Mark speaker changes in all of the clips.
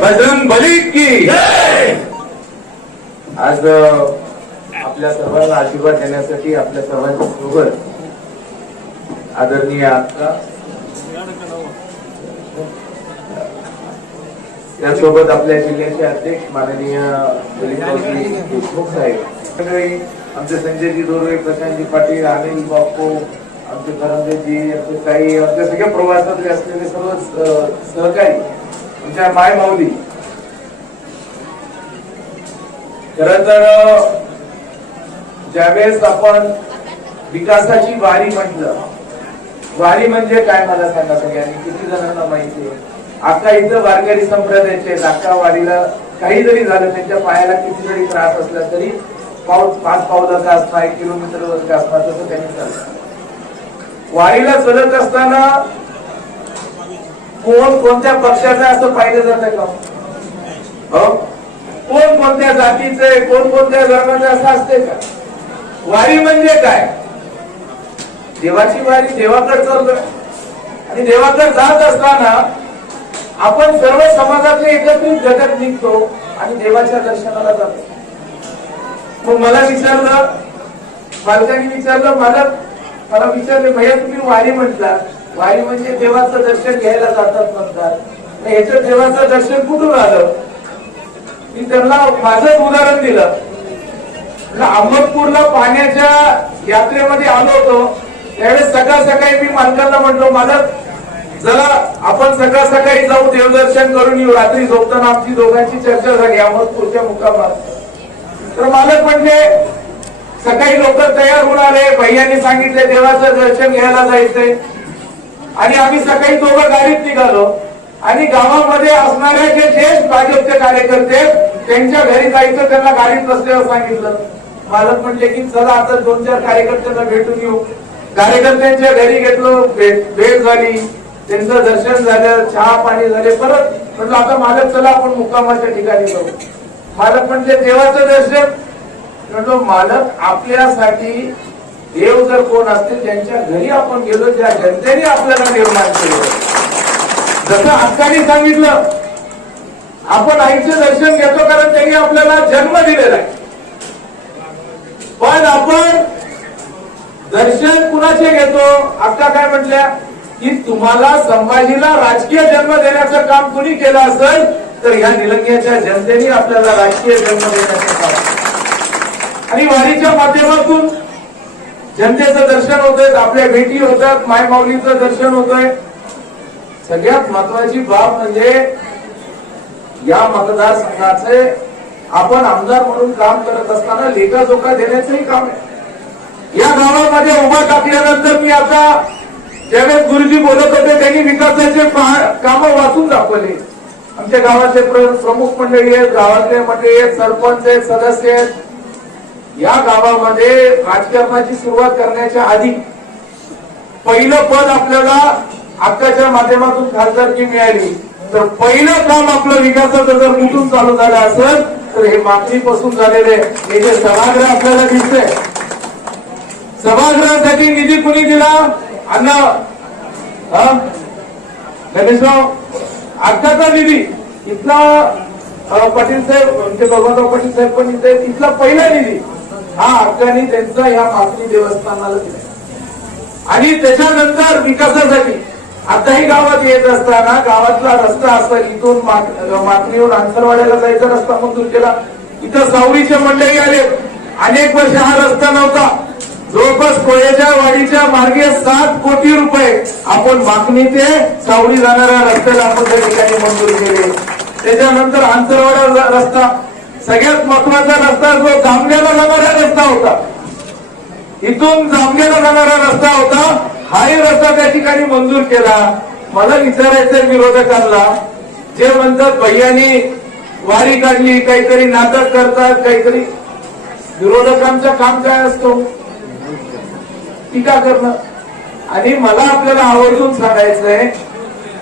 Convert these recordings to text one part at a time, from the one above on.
Speaker 1: बजरंग बली की। आज आपल्या सर्वांना आशीर्वाद देण्यासाठी आपल्या सर्वांच्या सोबत आदरणीय आत्ता त्यासोबत आपल्या जिल्ह्याचे अध्यक्ष माननीय देशमुख साहेब. सगळे आमचे संजयजी दोरे प्रशांतजी पाटील अनिल बापू आमचे करंदेजी आमचे काही आमच्या सगळ्या प्रवासातले असलेले सर्व सहकारी आमच्या माय माऊली खर तर ज्यावेळेस आपण विकासाची वारी म्हटलं वारी म्हणजे काय मला सांगा सगळ्यांनी? किती जणांना माहिती आहे? आता इथं वारकरी संप्रदायाचे आहेत. वारीला काही जरी झालं त्यांच्या पायाला किती जरी त्रास असला तरी पाऊस पाच पावलाचा असणार एक किलोमीटर असणार तसं त्यांनी चाललं. वारीला चलत असताना कोण कोणत्या पक्षाचं असं पाहिलं जातं का? हो? कोण कोणत्या जातीचे कोण कोणत्या धर्माचे असं असते का? वारी म्हणजे काय? देवाची वारी देवाकडे चाललोय आणि देवाकडे जात असताना आपण सर्व समाजातले एकत्रित घटक निघतो आणि देवाच्या दर्शनाला जातो. मग मला विचारलं बालकांनी विचारलं मला मला विचारले भैया तुम्ही वारी म्हटला वारी म्हणजे देवाचं दर्शन घ्यायला जातात म्हणतात. ह्याचं देवाचं दर्शन कुठून आलं? मी त्यांना माझं उदाहरण दिलं. अहमदपूरला पाण्याच्या यात्रेमध्ये आलो होतो. त्यावेळेस सकाळ सकाळी मी मालकांना म्हटलो मला जरा आपण सकाळ सकाळी जाऊ देवदर्शन करून येऊ. रात्री झोपताना आमची दोघांची चर्चा झाली अहमदपूरच्या मुक्कामात. तर मालक म्हणजे सकाळी लोक तयार होऊन आले. भैयाने सांगितले देवाचं दर्शन घ्यायला जायचंय. आणि आम्ही सकाळी दोघं गाडीत निघालो. आणि गावामध्ये असणारे जे ज्येष्ठ भाजपचे कार्यकर्ते त्यांच्या घरी जायचं त्यांना गाडीत बसल्यावर सांगितलं. मालक म्हटले की चला आता दोन चार कार्यकर्त्यांना भेटून येऊ. कार्यकर्त्यांच्या घरी घेतलो भेट भेट झाली. त्यांचं दर्शन झालं चहा पाणी झाले परत म्हटलं आता मालक चला आपण मुक्कामाच्या ठिकाणी जाऊ. मालक म्हणजे देवाचं दर्शन. म्हटलं मालक आपल्यासाठी देव जर कोण असतील त्यांच्या घरी आपण गेलो ज्या जनतेने आपल्याला निर्माण केलं. जसं हक्काने सांगितलं आपण आईचं दर्शन घेतो कारण त्यांनी आपल्याला जन्म दिलेला आहे. पण आपण दर्शन कुणाचे घेतो? अक्का काय म्हटल्या? की तुम्हाला संभाजीला राजकीय जन्म देण्याचं काम कुणी केलं असेल तर या निलंग्याच्या जनतेने आपल्याला राजकीय जन्म देण्याचं काम. आणि वारीच्या माध्यमातून जनतेचं दर्शन होतंय आपल्या भेटी होतात मायमाऊलीचं दर्शन होतंय. सगळ्यात महत्वाची बाब म्हणजे या मतदारसंघाचे आपण आमदार म्हणून काम करत असताना लेखाजोखा देण्याचंही काम आहे. या गावामध्ये उभा टाकल्यानंतर मी आता ज्यावेळेस गुरुजी बोलत होते त्यांनी विकासाचे कामं वाचून दाखवले. आमच्या गावाचे प्रमुख मंडळी आहेत गावातले मंडळी आहेत सरपंच आहेत सदस्य आहेत. या गावामध्ये राजकारणाची सुरुवात करण्याच्या आधी पहिलं पद आपल्याला हक्काच्या माध्यमातून खासदारकी मिळाली. तर पहिलं काम आपलं विकासाचं जर कुठून चालू झालं असेल तर हे मागणीपासून झालेले हे जे सभागृह आपल्याला दिसतंय. सभागृहासाठी निधी कुणी दिला? अण्णा हा? गणेशराव अक्काचा निधी. इथला पाटील साहेब म्हणजे भगवंतराव पाटील साहेब पण इथे इथला पहिला निधी. हा अक्कानी त्यांचा या मागणी देवस्थानाला दिला आणि त्याच्यानंतर विकासासाठी आताही गावात येत असताना गावातला रस्ता असेल इथून माक- माकणीहून अंतरवाड्याला जायचा रस्ता मंजूर केला. इथं सावरीचे मंडळी आले. अनेक वर्ष हा रस्ता नव्हता. जवळपास कोळ्याच्या वाडीच्या मार्गे सात कोटी रुपये आपण मागणी ते सावरी जाणाऱ्या रस्त्याला आपण त्या ठिकाणी मंजूर केले. त्याच्यानंतर आंतरवाडा रस्ता सगळ्यात महत्त्वाचा रस्ता जो जामण्याला जाणारा रस्ता होता. इथून जामनेला जाणारा रस्ता होता. हाही रस्ता त्या ठिकाणी मंजूर केला. मला विचारायचं विरोधकांना. जे म्हणतात भैयानी वारी काढली काहीतरी नाटक करतात काहीतरी विरोधकांचं काम काय असतो? टीका करणं. आणि मला आपल्याला आवर्जून सांगायचंय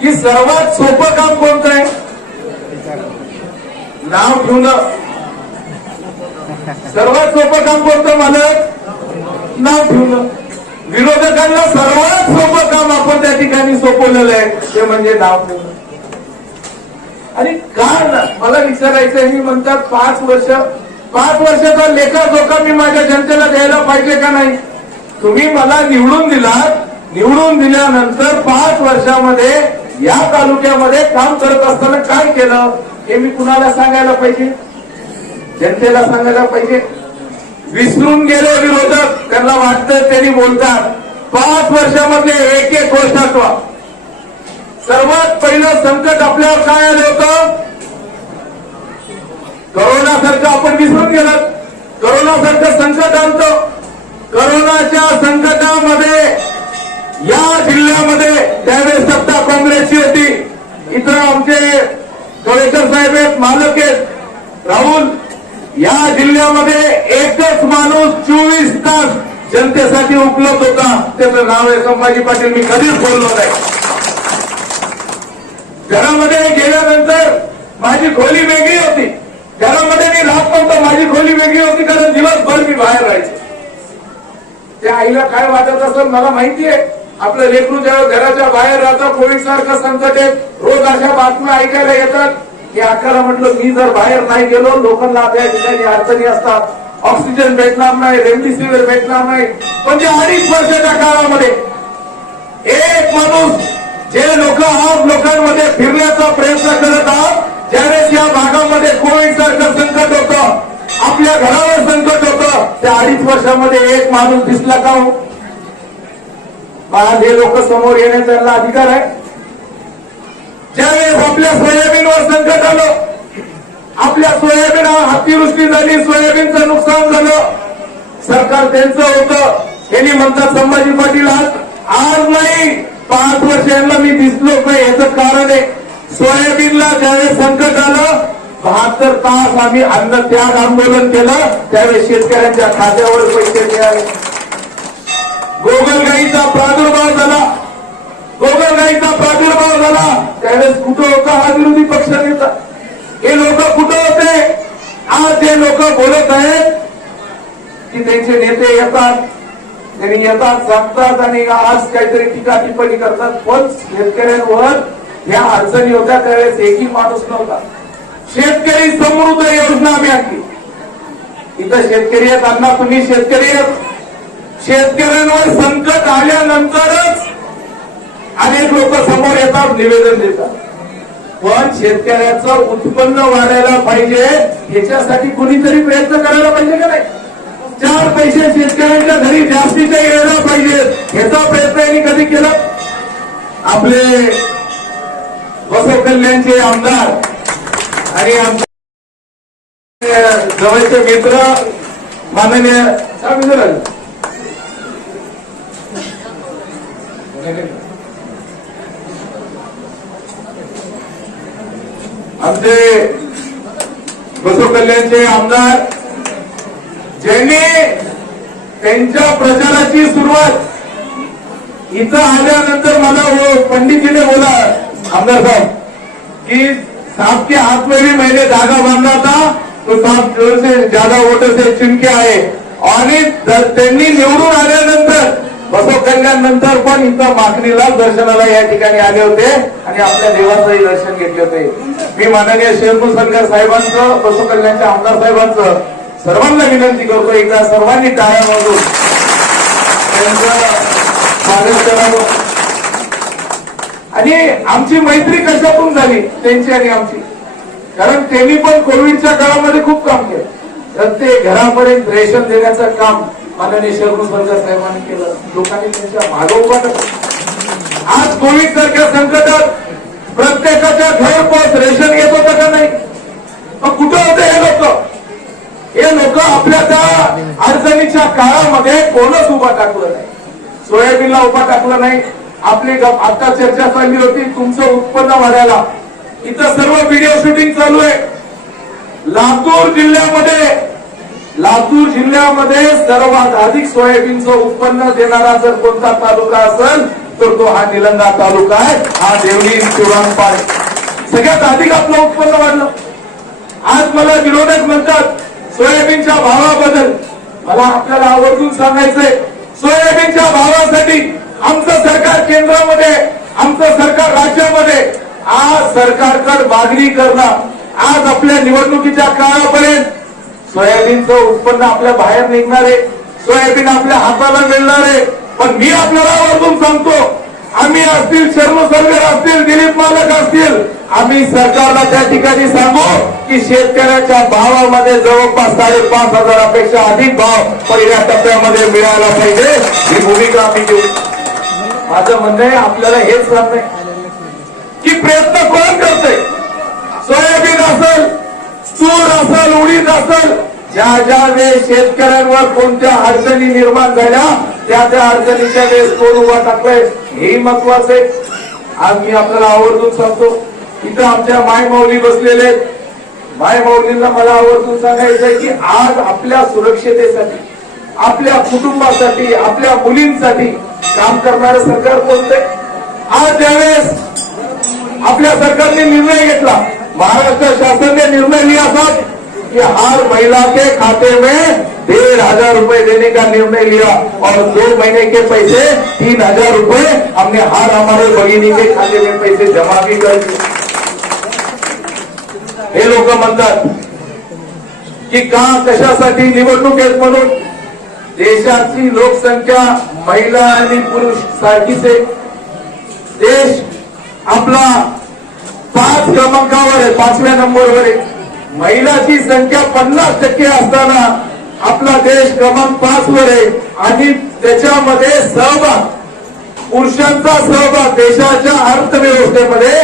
Speaker 1: की सर्वात सोपं काम कोणतं आहे? नाव ठेवलं सर्वात सोपं काम कोणतं मालक? नाव ठेवलं विरोधकांना सर्वात सोपं काम आपण त्या ठिकाणी सोपवलेलं आहे ते म्हणजे नाव ठेवलं आणि का मला विचारायचं मी म्हणतात पाच वर्ष पाच वर्षाचा लेखा जोखा मी माझ्या जनतेला द्यायला पाहिजे का नाही? तुम्ही मला निवडून दिलात. निवडून दिल्यानंतर पाच वर्षामध्ये या तालुक्यामध्ये काम करत असताना काय केलं? हे मी कुणाला सांगायला पाहिजे? जनतेला सांगायला पाहिजे? विसरून गेले विरोधक. त्यांना वाटतं त्यांनी बोलतात. पाच वर्षामध्ये एक एक गोष्ट आठवा सर्वात पहिलं संकट आपल्यावर काय आलं होतं? करोना सारखं आपण विसरून गेलात. करोना सारखं संकट आणतो करोनाच्या संकटामध्ये या जिल्ह्यामध्ये त्यावेळेस सत्ता काँग्रेसची होती इथं आमचे कलेक्टर साहेब आहेत मालक आहेत. राहुल या जिल्ह्यामध्ये एकच माणूस चोवीस तास जनतेसाठी उपलब्ध होता. त्याचं नाव आहे संभाजी पाटील. मी कधीच बोललो नाही. घरामध्ये गेल्यानंतर माझी खोली वेगळी होती. घरामध्ये मी राहत नव्हतो माझी खोली वेगळी होती कारण दिवसभर मी बाहेर राहायचो. त्या आईला काय वाटत असेल मला माहितीये आपलं लेकरू जेव्हा घराच्या बाहेर राहतं कोविड सारखं संकट आहे रोज अशा बातम्या ऐकायला येतात. की अक्काला म्हटलं मी जर बाहेर नाही गेलो लोकांना आपल्या ठिकाणी अडचणी असतात. ऑक्सिजन भेटणार नाही रेमडेसिवीर भेटणार नाही. म्हणजे अडीच वर्षाच्या काळामध्ये एक माणूस जे लोक आज लोकांमध्ये फिरण्याचा प्रयत्न करत आहोत ज्यावेळेस या भागामध्ये कोविड सारखं संकट होतं आपल्या घरावर संकट होतं त्या अडीच वर्षामध्ये एक माणूस दिसला का हो? आज हे लोक समोर येण्याचा त्यांना अधिकार आहे. ज्यावेळेस आपल्या सोयाबीनवर संकट आलं आपल्या सोयाबीन अतिवृष्टी झाली सोयाबीनचं नुकसान झालं सरकार त्यांचं होतं. त्यांनी म्हणतात संभाजी पाटील आज आज नाही पाच वर्ष यांना मी दिसलो नाही याचं कारण आहे सोयाबीनला ज्यावेळेस संकट आलं बहात्तर तास आम्ही अन्न त्याग आंदोलन केलं त्यावेळेस शेतकऱ्यांच्या खात्यावर पैसे मिळाले. गोगलगाईचा प्रादुर्भाव झाला. गोगलगाईचा प्रादुर्भाव झाला. त्यावेळेस कुठं होता हा विरोधी पक्ष नेता? हे लोक कुठं होते? आज जे लोक बोलत आहेत की त्यांचे नेते येतात त्यांनी येतात सांगतात आणि आज काहीतरी टीका टिप्पणी करतात. पण शेतकऱ्यांवर ह्या अडचणी होत्या. त्यावेळेस एकही माणूस नव्हता. शेतकरी समृद्ध योजना आम्ही आणली इथं शेतकरी आहेत अन्ना तुम्ही शेतकरी आहेत. शेतकऱ्यांवर संकट आल्यानंतरच अनेक लोक समोर येतात निवेदन देतात. पण शेतकऱ्याचं उत्पन्न वाढायला पाहिजे याच्यासाठी कुणीतरी प्रयत्न करायला पाहिजे का नाही? चार पैसे शेतकऱ्यांच्या घरी जास्तीचे यायला पाहिजेत ह्याचा प्रयत्न यांनी कधी केला? आपले बसव कल्याणचे आमदार आणि आमचे जवळचे मित्र माननीय काय मित्र आहे? आमचे बसव कल्याणचे आमदार ज्यांनी त्यांच्या प्रचाराची सुरुवात इथं आल्यानंतर मला हो, पंडितजीने बोला आमदार साहेब कि सांप के हाथ में भी मैंने धागा बांधा था तो सांप से ज्यादा वोटर से चिमके आहे आणि त्यांनी निवडून आल्यानंतर बसव कल्याण नंतर पण इथं मागणीला दर्शनाला या ठिकाणी आले होते आणि आपल्या देवाचंही दर्शन घेतले होते. मी माननीय शेरपूर सरकार साहेबांचं बसव कल्याणच्या आमदार साहेबांचं सर्वांना विनंती करतो. एकदा सर्वांनी टाळ्या मोजून स्वागत करावं. आणि आमची मैत्री कशातून झाली? त्यांची आणि आमची. कारण त्यांनी पण कोविडच्या काळामध्ये खूप काम केलं. प्रत्येक घरापर्यंत रेशन देण्याचं काम माननीय शरणू सरकार साहेबांनी केलं. लोकांनी त्यांच्या मागोपाठ आज कोविड सारख्या संकटात प्रत्येकाच्या घर पोच रेशन घेत होतं का नाही? मग कुठं होते हे लोक? हे लोक आपल्या त्या अडचणीच्या काळामध्ये कोणच उभा टाकलं नाही. सोयाबीनला उभा टाकलं नाही. आपली आता चर्चा चालली होती तुमचं उत्पन्न वाढायला. इथं सर्व व्हिडिओ शूटिंग चालू आहे. लातूर जिल्ह्यामध्ये लातूर जिल्ह्यामध्ये सर्वात अधिक सोयाबीनचं उत्पन्न देणारा जर कोणता तालुका असेल तर तो हा निलंगा तालुका आहे. हा देवणी शिवरामपाल सगळ्यात अधिक आपलं उत्पन्न वाढलं. आज मला विरोधक म्हणतात सोयाबीनच्या भावाबद्दल. मला आपल्याला आवर्जून सांगायचंय सोयाबीनच्या भावासाठी आमचं सरकार केंद्रामध्ये आमचं सरकार राज्यामध्ये आज सरकारकडे मागणी करणं आज आपल्या निवडणुकीच्या काळापर्यंत सोयाबीनचं उत्पन्न आपल्या बाहेर निघणार आहे. सोयाबीन आपल्या हाताला मिळणार आहे. पण मी आपल्याला आवर्जून सांगतो आम्ही असतील शर्म सरकार असतील दिलीप मालक असतील आम्ही सरकारला त्या ठिकाणी सांगू की शेतकऱ्याच्या भावामध्ये जवळपास साडेपाच हजारापेक्षा अधिक भाव पहिल्या टप्प्यामध्ये मिळायला पाहिजे. ही भूमिका आम्ही घेऊ. माझं म्हणणं आहे आपल्याला हेच सांगणं की प्रयत्न कोण करते सोयाबीन असेल तूर असेल उडीद असेल ज्या ज्या वेळेस शेतकऱ्यांवर कोणत्या अडचणी निर्माण झाल्या त्या त्या अडचणीच्या वेळेस कोण उभा टाकलाय हे महत्वाचं आहे आज मी आपल्याला आवर्जून सांगतो इथं आमच्या मायमाऊली बसलेले आहेत. मला आवर्जून सांगायचंय की आज आपल्या सुरक्षतेसाठी आपल्या कुटुंबासाठी आपल्या मुलींसाठी काम करणारं सरकार कोणतंय आज ज्यावेळेस आपल्या सरकारने निर्णय घेतला महाराष्ट्र शासन ने निर्णय लिया था कि हर महिला के खाते में डेढ़ हज़ार रुपए देने का निर्णय लिया और दो महीने के पैसे, तीन हज़ार रुपए हमने हर हमारे भगिनी के खाते में पैसे जमा भी कर दिए। हे लोक म्हणतात की का कशासाठी निवडणूक आहेत म्हणून देशाची लोकसंख्या महिला पुरुष सारखीच आहे. देश आपला पाच क्रमांकावर आहे पाचव्या नंबरवर आहे. महिलाची संख्या पन्नास टक्के असताना आपला देश क्रमांक पाच वर आहे. आणि त्याच्यामध्ये सहभाग पुरुषांचा सहभाग देशाच्या अर्थव्यवस्थेमध्ये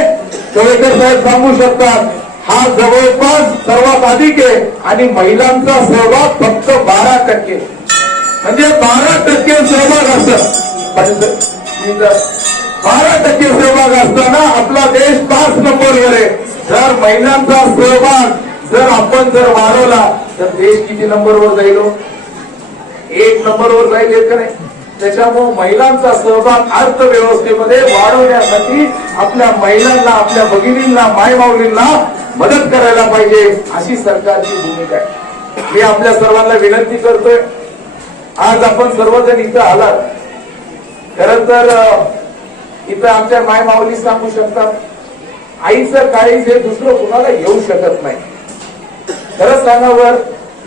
Speaker 1: कवेकर साहेब सांगू शकतात. हा जवळपास सर्वात अधिक आहे आणि महिलांचा सहभाग फक्त बारा टक्के. म्हणजे बारा टक्के सहभाग असत बारा टक्के सहभाग असताना आपला देश पाच नंबरवर आहे जर महिलांचा सहभाग जर आपण जर वाढवला तर देश किती नंबरवर जाईल हो? एक नंबरवर जाईल का नाही. त्याच्यामुळे महिलांचा सहभाग अर्थव्यवस्थेमध्ये वाढवण्यासाठी आपल्या महिलांना आपल्या भगिनींना मायमाऊलींना मदत करायला पाहिजे अशी सरकारची भूमिका आहे. मी आपल्या सर्वांना विनंती करतोय. आज आपण सर्वजण इथं आलात. खर तर इथं आमच्या माय माऊली सांगू शकतात. आईचं काळीज हे दुसरं कुणाला येऊ शकत नाही. खरंच सांगावर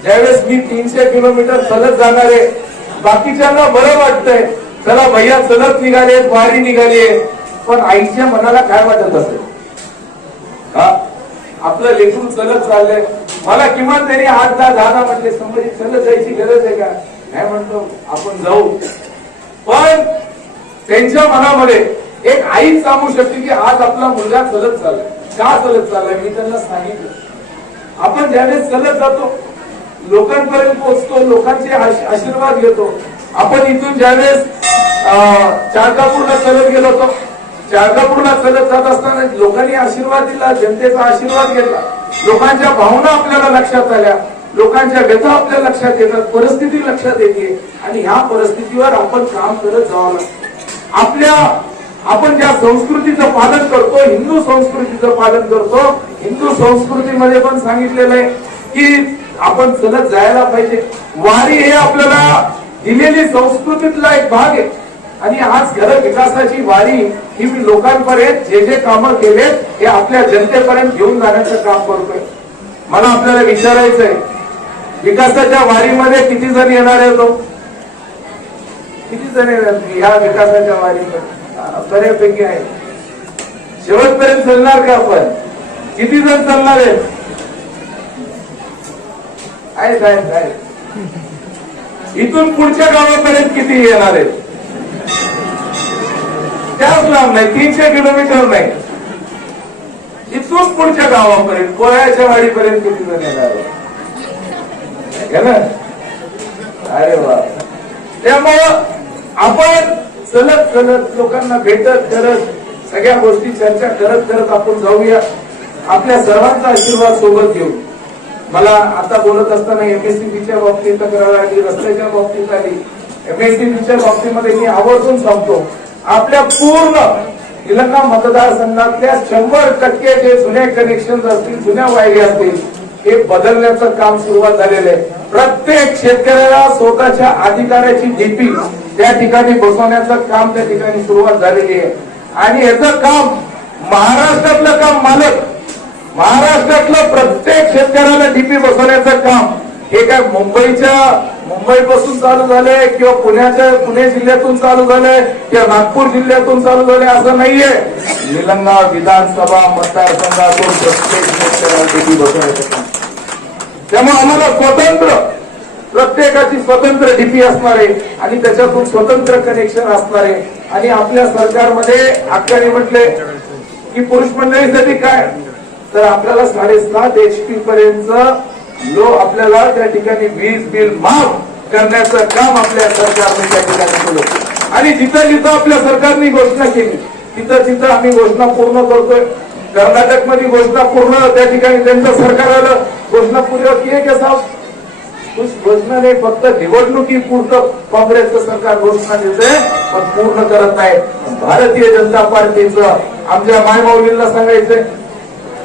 Speaker 1: ज्यावेळेस मी तीनशे किलोमीटर चलत जाणार आहे बाकीच्यांना बरं वाटतंय. चला भैया चलत निघाले वारी निघालीये पण आईच्या मनाला काय वाटत असेल? का? आपलं लेखून चलत चाललंय. मला किमान त्यांनी आठ दहा दहा म्हटले संबंधी चलत जायची गरज आहे का? नाही म्हणतो आपण जाऊ. पण त्यांच्या मनामध्ये एक आई सांगू शकते की आज आपला मुलगा चलत चाललाय. का चलत चाललाय? मी त्यांना सांगितलं. आपण ज्यावेळेस चलत जातो लोकांपर्यंत पोहोचतो लोकांचे आशीर्वाद घेतो. आपण इथून ज्यावेळेस अं, चाळकापूरला चलत गेलो होतो चाळकापूरला चलत जात असताना लोकांनी आशीर्वाद दिला जनतेचा आशीर्वाद घेतला. लोकांच्या भावना आपल्याला लक्षात आल्या. लोकांच्या व्यथा आपल्या लक्षात येतात. परिस्थिती लक्षात येते. आणि ह्या परिस्थितीवर आपण काम करत जावं लागतं. आपल्या आपण ज्या संस्कृतीचं पालन करतो हिंदू संस्कृतीचं पालन करतो हिंदू संस्कृतीमध्ये पण सांगितलेलं आहे की आपण चलत जायला पाहिजे. वारी हे आपल्याला दिलेली संस्कृतीतला एक भाग आहे. आणि आज घर विकासाची वारी ही मी लोकांपर्यंत जे जे कामं केलेत हे आपल्या जनतेपर्यंत घेऊन जाण्याचं काम करतोय. मला आपल्याला विचारायचंय विकासाच्या वारीमध्ये किती जण येणार आहे तो? किती जण येणार? या विकासाच्या वारीमध्ये? बऱ्यापैकी आहे. शेवटपर्यंत चालणार का आपण? किती जण चालणार आहेत? आहेत आहेत आहेत इथून पुढच्या गावापर्यंत किती येणार आहेत? त्याच लांब नाही तीनशे किलोमीटर नाही. इथून पुढच्या गावापर्यंत कोळ्याच्या वाडीपर्यंत किती जण येणार आहेत? ना? अरे वा. त्यामुळं आपण चलत चलत लोकांना भेटत करत सगळ्या गोष्टी चर्चा करत करत आपण जाऊया. आपल्या सर्वांचा आशीर्वाद सोबत घेऊ मला आता बोलत असताना एमएससीबीच्या बाबतीत तक्रार आली रस्त्याच्या बाबतीत आली. एमएससीबीच्या बाबतीमध्ये मी आवर्जून सांगतो आपल्या पूर्ण निलंगा मतदारसंघातल्या शंभर टक्के जे जुन्या कनेक्शन असतील जुन्या वायरी असतील हे बदलण्याचं काम सुरुवात झालेलं आहे. प्रत्येक शेतकऱ्याला स्वतःच्या अधिकाराची डीपी त्या ठिकाणी बसवण्याचं काम त्या ठिकाणी सुरुवात झालेली आहे. आणि याचं काम महाराष्ट्रातलं काम मालक महाराष्ट्रातलं प्रत्येक शेतकऱ्याला डीपी बसवण्याचं काम हे काय मुंबईच्या मुंबईपासून चालू झालंय किंवा पुण्याच्या पुणे जिल्ह्यातून चालू झालंय किंवा नागपूर जिल्ह्यातून चालू झालंय असं नाहीये. निलंगा विधानसभा मतदारसंघातून प्रत्येक शेतकऱ्याला डीपी बसवण्याचं काम. त्यामुळे आम्हाला स्वतंत्र प्रत्येकाची स्वतंत्र डीपी असणार आहे आणि त्याच्यातून स्वतंत्र कनेक्शन असणार. आहे आणि आपल्या सरकारमध्ये अक्काने म्हटले की पुरुष मंडळीसाठी काय? तर आपल्याला साडेसात एच पी पर्यंत लो आपल्याला त्या ठिकाणी वीज बिल माफ करण्याचं काम आपल्या सरकारने त्या ठिकाणी केलं. आणि जिथं जिथं आपल्या सरकारने घोषणा केली तिथं तिथं आम्ही घोषणा पूर्ण करतोय. कर्नाटकमध्ये घोषणा पूर्ण त्या ठिकाणी त्यांचं सरकार आलं घोषणा पूर्ण की आहे कुछ घोषणा नाही फक्त निवडणुकी पूर्ण काँग्रेसचं सरकार घोषणा देते पण पूर्ण करत नाही भारतीय जनता पार्टीचं आमच्या मायमाऊलींना सांगायचंय.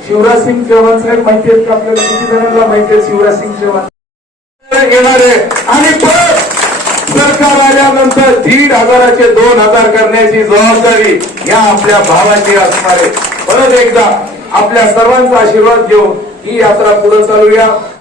Speaker 1: शिवराज सिंग चव्हाण साहेब माहिती आहेत का आपल्याला? किती जणांना माहिती आहे शिवराज सिंग चव्हाण घेणार आहे. आणि परत सरकार आल्यानंतर दीड हजाराचे दोन हजार करण्याची जबाबदारी या आपल्या भावाची असणार आहे. परत एकदा आपल्या सर्वांचा आशीर्वाद घेऊन ही यात्रा पुढे चालूया.